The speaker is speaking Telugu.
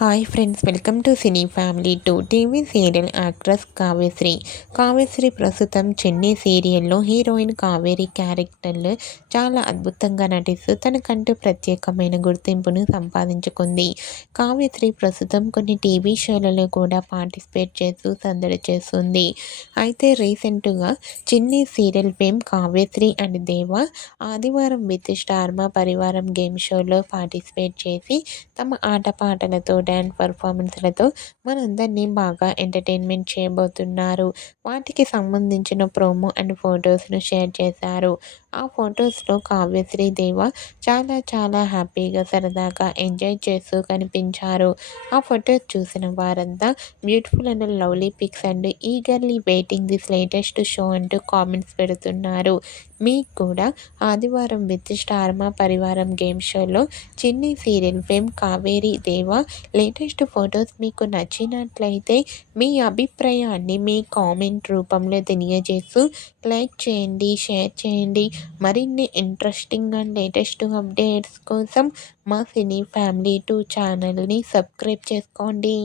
Hi friends, welcome to cine family two. TV serial actress Kavyasri. Kavyasri ప్రస్తుతం చెన్నై సీరియల్లో హీరోయిన్ కావేరి క్యారెక్టర్లో చాలా అద్భుతంగా నటిస్తూ తనకంటూ ప్రత్యేకమైన గుర్తింపును సంపాదించుకుంది. కావ్యశ్రీ ప్రస్తుతం కొన్ని టీవీ షోలలో కూడా పార్టిసిపేట్ చేస్తూ సందడి చేస్తుంది. అయితే రీసెంట్గా Chennai serial fame Kavyasri and దేవా ఆదివారం విత్ స్టార్ మా పరివారం గేమ్ షోలో పార్టిసిపేట్ చేసి తమ ఆటపాటలతో డ్యాన్స్ పర్ఫార్మెన్స్లతో మనందరినీ బాగా ఎంటర్టైన్మెంట్ చేయబోతున్నారు. వాటికి సంబంధించిన ప్రోమో అండ్ ఫొటోస్ను షేర్ చేశారు. ఆ ఫొటోస్లో కావ్యశ్రీ దేవ చాలా హ్యాపీగా సరదాగా ఎంజాయ్ చేస్తూ కనిపించారు. ఆ ఫొటోస్ చూసిన వారంతా beautiful and lovely pics and eagerly waiting this latest show అంటూ కామెంట్స్ పెడుతున్నారు. మీకు కూడా ఆదివారం విత్ స్టార్ మా పరివారం గేమ్ షోలో చెన్నై సీరియల్ ఫేమ్ కావేరి దేవ లేటెస్ట్ ఫొటోస్ మీకు నచ్చినట్లయితే మీ అభిప్రాయాన్ని మీ కామెంట్ రూపంలో తెలియజేస్తూ లైక్ చేయండి, షేర్ చేయండి. మరిన్ని ఇంట్రెస్టింగ్ అండ్ లేటెస్ట్ అప్డేట్స్ కోసం మా సినీ ఫ్యామిలీ 2 ఛానల్ని సబ్స్క్రైబ్ చేసుకోండి.